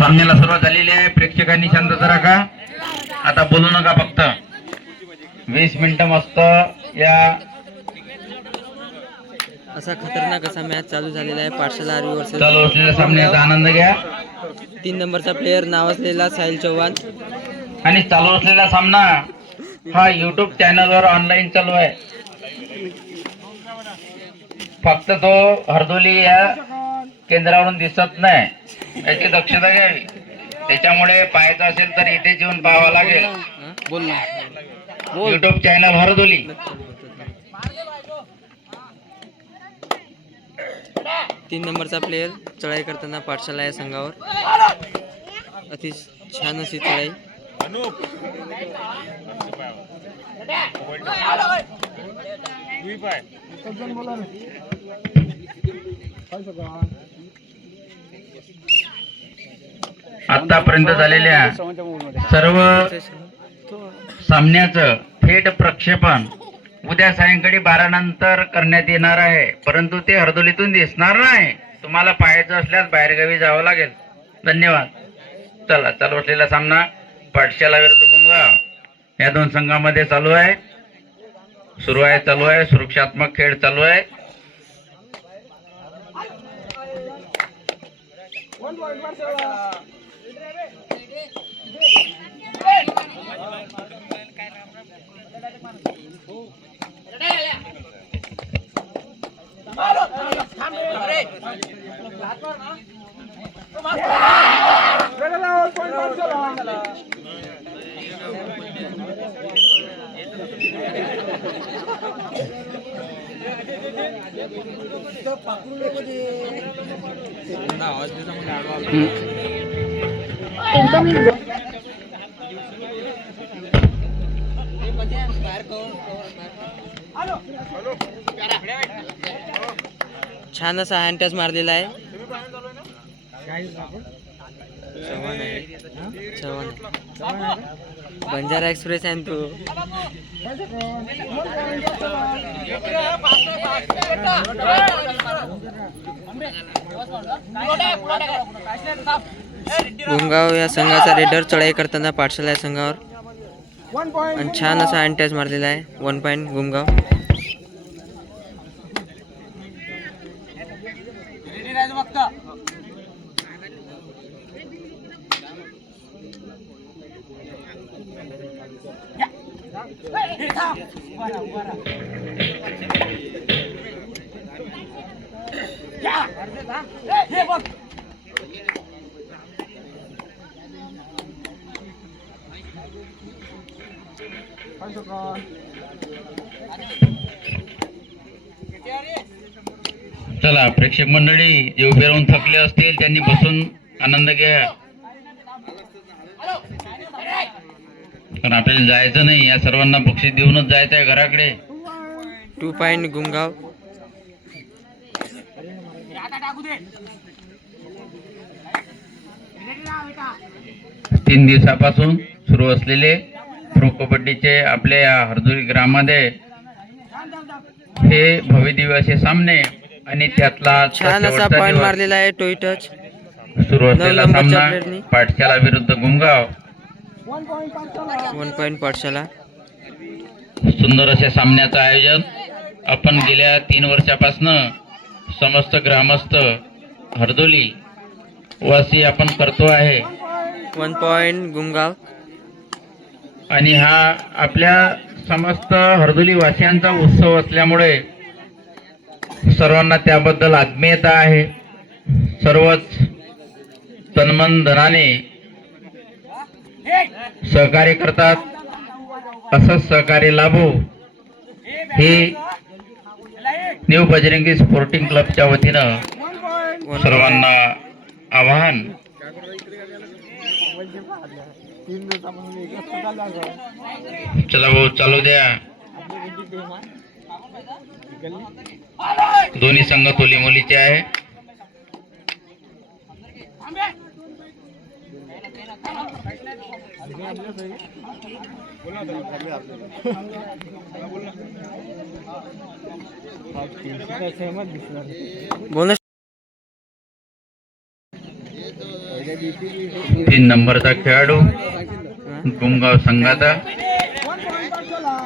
सामन्याला सुरुवात झालेली आहे. प्रेक्षकांनी शांतता राखा. आता बोलू नका, फक्त 20 मिनिटं मस्त या असा खतरनाक असा मॅच चालू झालेला आहे. पाठशाला आर्वी वर्सेस चालू असलेल्या सामन्याचा आनंद घ्या. 3 नंबरचा प्लेयर नाव असलेला साहिल चव्हाण. आणि चालू असलेला सामना हा YouTube चॅनलवर ऑनलाईन चालू आहे. फक्त तो हरदोली या केंद्रावरून दिसत नाही, याची दक्षता घ्यावी. त्याच्यामुळे पाहायचं असेल तर इथेच येऊन पाहावं लागेल. बोल ना. YouTube channel Hardoli. 3 नंबरचा प्लेयर चढाई करताना पाठशाला या संघावर. अति छान अशी चढाई. आतापर्यंत झालेल्या सर्व सामन्याचं थेट प्रक्षेपण उद्या सायंकाळी 12 नंतर करण्यात येणार आहे, परंतु ते हरदोलीतून दिसणार नाही. तुम्हाला पाहायचं असल्यास बाहेरगावी जावं लागेल. धन्यवाद. चला, चालू असलेला सामना पाठशाला विरुद्ध गुमगाव या दोन संघांमध्ये चालू आहे. सुरू आहे, चालू आहे. सुरक्षात्मक खेळ चालू आहे. छान असा हँड टच मारलेला आहे. चव्हाण बंजारा एक्सप्रेस आहे तो. गुमगाव या संघाचा रेडर चढाई करताना पाठशाला या संघावर आणि छान असा हँड टच मारलेला आहे. 1 पॉईंट गुमगाव. चला, प्रेक्षक मंडळी जे उभे राहून थकले असतील त्यांनी बसून आनंद घ्या, पण आपल्याला जायचं नाही. या सर्वांना बक्षीस देऊनच जायचं आहे घराकडे. 2 पॉईंट गुमगाव. तीन दिवसापासून सुरू असलेले प्रो कबड्डीचे आपल्या हरदोली ग्राममध्ये हे भव्यदिव्य असे सामने आणि त्यातला छान असा पॉईंट मारलेला आहे. टोई टच. सुरू असलेला सामना पाठशाला विरुद्ध गुमगाव. 1 पॉईंट पाठशाला. सुंदर अशा सामन्याचं आयोजन आपण गेल्या 3 वर्षापासून समस्त ग्रामस्थ हरदोली वासी आपण करतो आहे. 1 पॉईंट गुमगाव. आणि हा आपल्या समस्त हरदोली वासियांचा उत्सव असल्यामुळे सर्वांना त्याबद्दल आत्मीयता आहे. सर्वच तनमन धनाने सहकार्य करतात. असंच सहकार्य लाभो हे न्यू बजरंगी स्पोर्टिंग क्लबच्या वतीनं सर्वांना आवाहन. चला भाऊ, चालू द्या. दोन्ही संघ तोली मोलीचे आहे. बोल तीन नंबरचा खेळाडू गुमगाव संघाचा.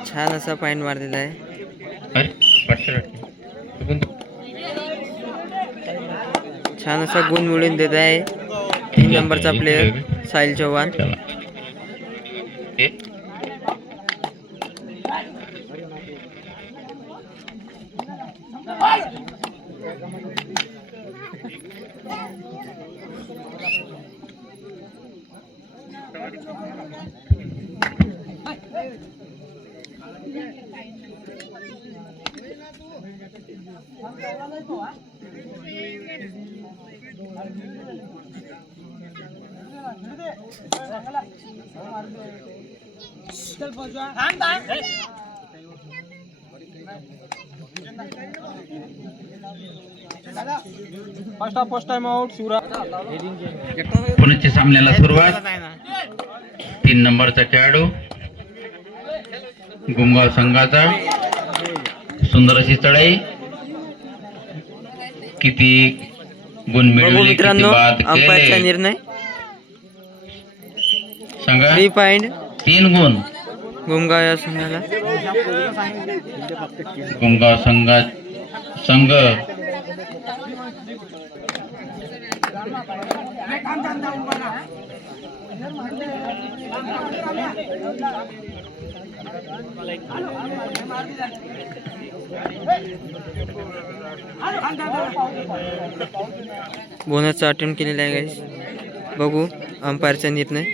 छान असा पॉईंट मारलेला आहे. अरे, पाचशे. छान असा गुण मिळून देत आहे 3 नंबरचा प्लेयर साहिल चव्हाण. चला. हे. फर्स्ट टाइम आउट पुण्याच्या सामन्याला सुरुवात. 3 नंबरचा खेळाडू गुमगाव संघाचा. सुंदर अशी चढाई. किती गुण बघू मिळवले, किती मित्रांनो बाद अंपायरचा केले निर्णय. सांगा. 3 पॉईंट 3 गुण गुमगाव या संघाला. गुमगाव संघ बोनसचा अटेम्प्ट केलेला आहे गाईस. बघू अंपायरचा निर्णय.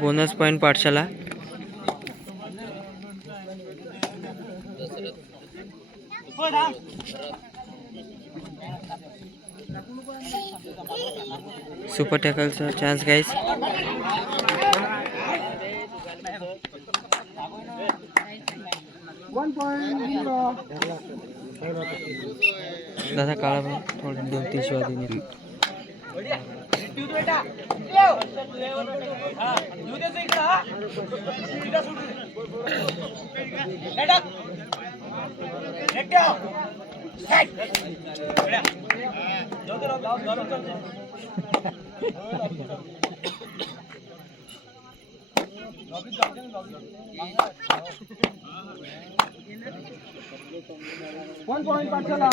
बोनस पॉईंट पाठशाला. सुपर टॅकलचा चान्स गाईस. दादा काळा पण थोडे 2-3 शिवाय देणे. वन पॉइंट पाठशाला.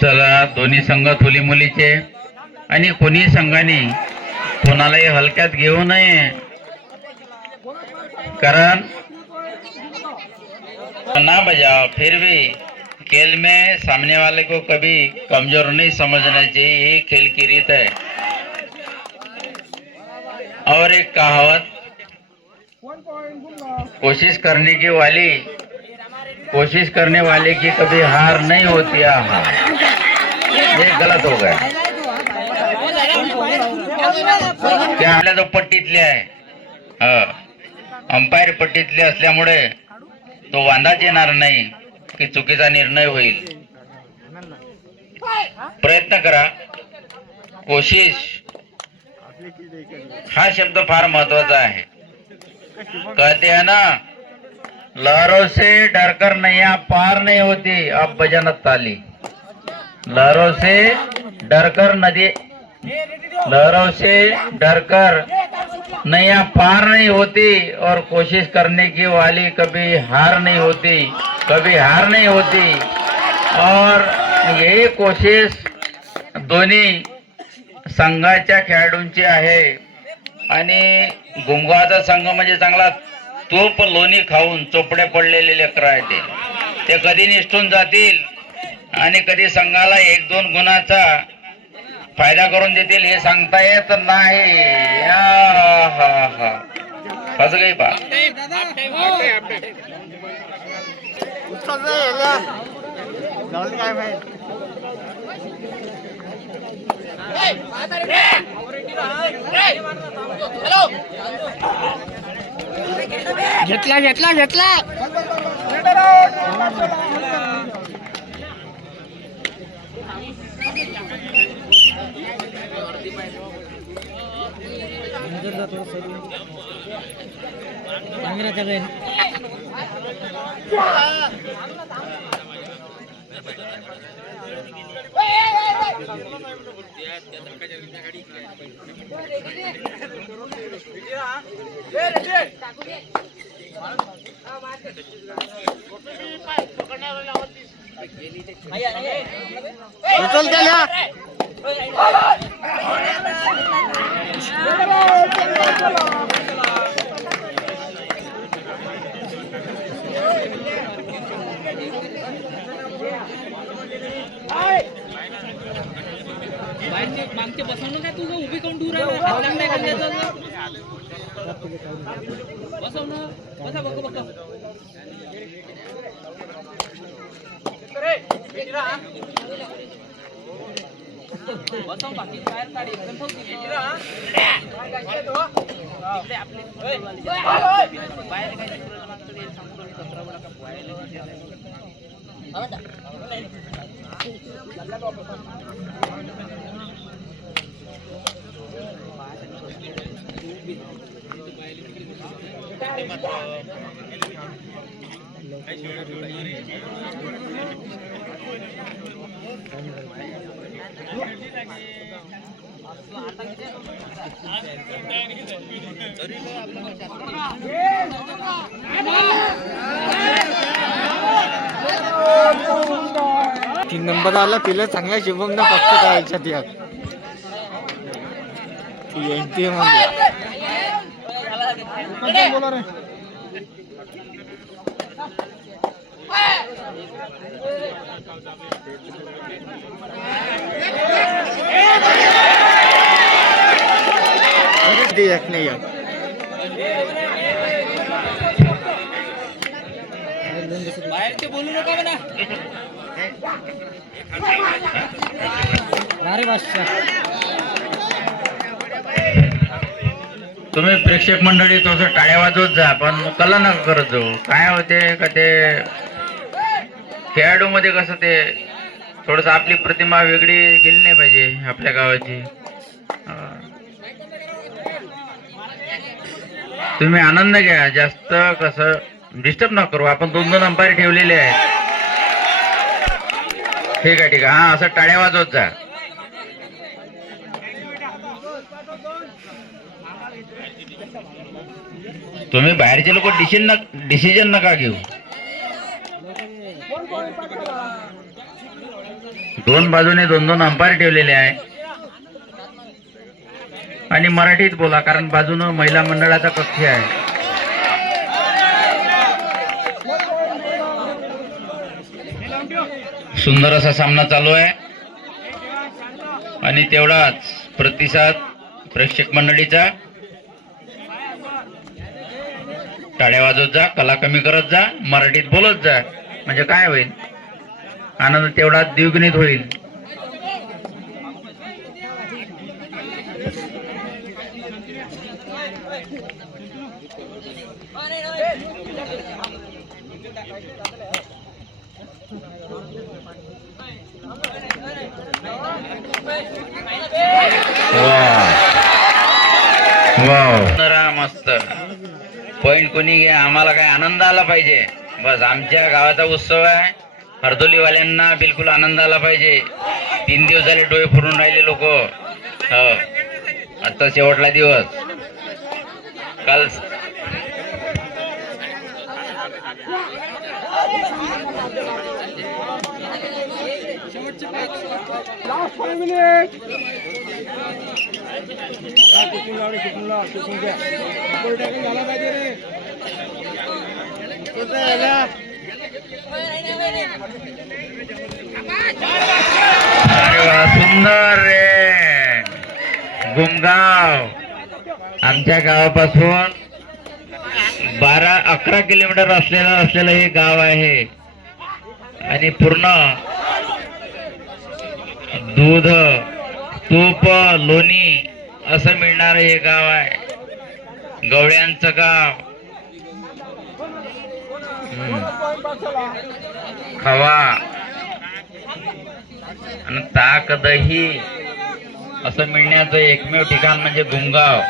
चला, दोन्ही संघ थोली मुलीचे आणि कोणी संघाने कोणालाही हलक्यात घेऊ नये, कारण ना बजाओ फिर भी खेल में सामने वाले को कभी कमजोर नहीं समझना चाहिए. यही खेल की रीत है. और एक कहावत, कोशिश करने वाले की कभी हार नहीं होती. ये गलत हो गया. त्या आपल्या जो पट्टीतले आहे, अंपायर पट्टीतले असल्यामुळे तो वांदाच येणार नाही की चुकीचा निर्णय होईल. प्रयत्न करा. कोशिश हा शब्द फार महत्वाचा आहे. कहते हैं ना, लहरों से डरकर नैया पार नहीं होती. अब बजाना ताली. लहरों से डरकर नैया पार नहीं होती और कोशिश करने की वाली कभी हार नहीं होती. और यही कोशिश दोन्ही संघाच्या खेळाडूंची आहे. आणि गुमगावचा संघ म्हणजे चांगला तूप लोणी खाऊन चोपडे पडलेले लेकर आहे. ते कधी निष्ठून जातील आणि कधी संघाला 1-2 गुणाचा फायदा करून देतील हे सांगता येत नाही. फस गई बात. घेतला घेतला घेतला. Raider out. पाठशाला. उचल त्याला. मागचे बसवणं काय तुझं उभी काऊन दूर आहे हात नाही करायचं बसवणं बसा बघ बघ बसव बाकी बाहेर काढ एकदम ठोकी बाहेर काय तीन नंबर आला पिलं चांगला शिवम ना फक्त काय याच्यात या एनटी मध्ये बोला रे. एक नाही आहे. बाहेर ते बोलू नका म्हणा अरे बादशाह तुम्ही प्रेक्षक मंडळी थोडं टाळ्या वाजवत जा, पण कला नका करत जाऊ. काय होते का ते खेळाडू मध्ये कसं ते थोडस आपली प्रतिमा वेगळी गेली नाही पाहिजे आपल्या गावाची. तुम्ही आनंद घ्या, जास्त कसं डिस्टर्ब नका करू. आपण 2-2 अंपायर ठेवलेले आहेत. ठीक आहे ठीक आहे. हा असं टाळ्या वाजवत जा. तुम्ही बाहेरचे लोक डिसिजन नका घेऊ. 2 बाजूने 2-2 अंपायर ठेवलेले आहे. आणि मराठीत बोला, कारण बाजूनं महिला मंडळाचा कक्ष आहे. सुंदर असा सामना चालू आहे आणि तेवढाच प्रतिसाद प्रेक्षक मंडळीचा. टाळ्या वाजवत जा, कला कमी करत जा, मराठीत बोलत जा, म्हणजे काय होईल, आनंद तेवढा द्विगुणित होईल. मस्त पॉइंट कोणी घ्या, आम्हाला काय आनंद आला पाहिजे बस. आमच्या गावाचा उत्सव आहे, हरदोलीवाल्यांना बिलकुल आनंद आला पाहिजे. 3 दिवस झाले डोळे फुरून राहिले लोक. आता शेवटला दिवस. काल लास्ट 5 मिनिट. झाला पाहिजे रे. अरे वा, सुंदर रे. गुमगाव आमच्या गावापासून 12-11 किलोमीटर असलेलं हे गाव आहे. आणि पूर्ण दूध, तूप, लोणी असं मिळणार हे गाव आहे. गवळ्यांचं गाव. पॉईंट पाठशाला. खवा आणि ताक दही असं मिळण्याचं एकमेव ठिकाण म्हणजे गुमगाव.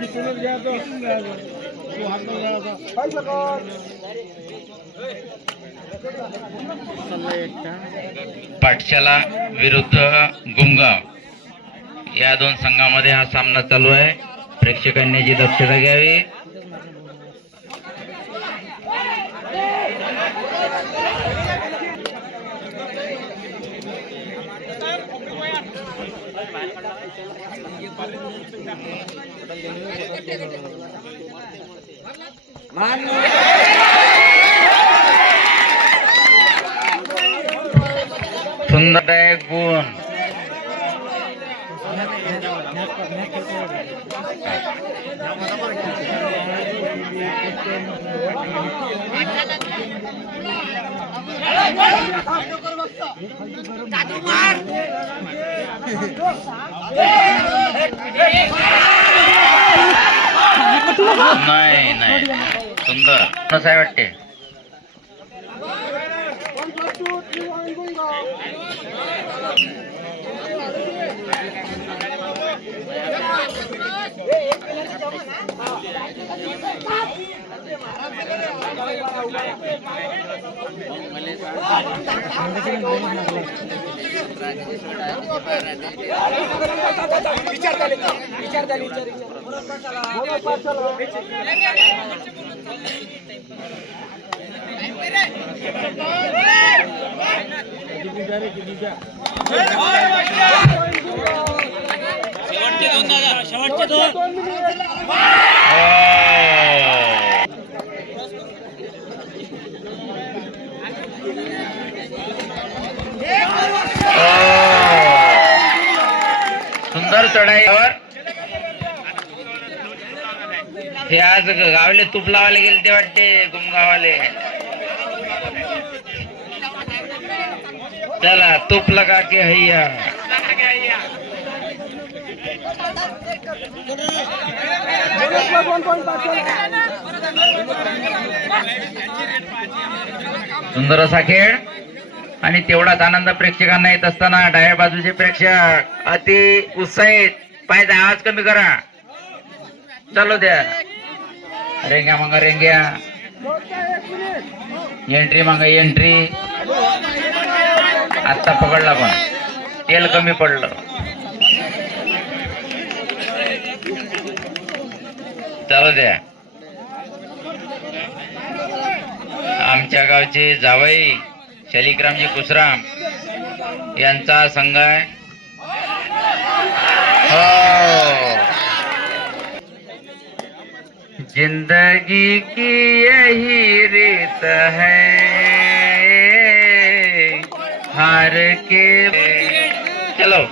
तिथूनच घ्यायचं. तू हात नाही घ्यायचा. 5 सेकंद. पाठशाला विरुद्ध गुमगाव या दोन संघामध्ये हा सामना चालू आहे. प्रेक्षकांनी याची दक्षता घ्यावी. सुंदर आहे गुण. नाही नाही सुंदर कसं आहे वाटते. 1+2, 3 1 गुंगाव. बोला पाठशाला. शेवटचे दोन दादा, शेवटचे दोन. 2 मिनिट. सुंदर चढाईवर हे आज गावले तूप लावायला गेले ते वाटते गुमगावाले. चला तूप लगा के हैया. बोनस 1 पॉईंट पाठशाला. सुंदर असा खेळ आणि तेवढाच आनंद प्रेक्षकांना येत असताना डाव्या बाजूचे प्रेक्षक अति उत्साहित. पायचा आवाज कमी करा. चालू द्या. रेंग्या मागा रेंग्या. शेवटचा 1 मिनिट. एंट्री मागा एंट्री. आत्ता पकडला पण तेल कमी पडलं. चालू द्या. आमच्या गावचे जावई शालिग्रामजी कुसराम यांचा संघ आहे. हो. जिंदगी की यही रीत है हार के. चलो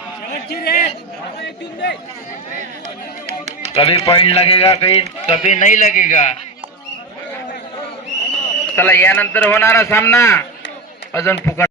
कभी पॉइंट लगेगा कभी नहीं लगेगा. चला यानंतर होणारा सामना अजून फुकट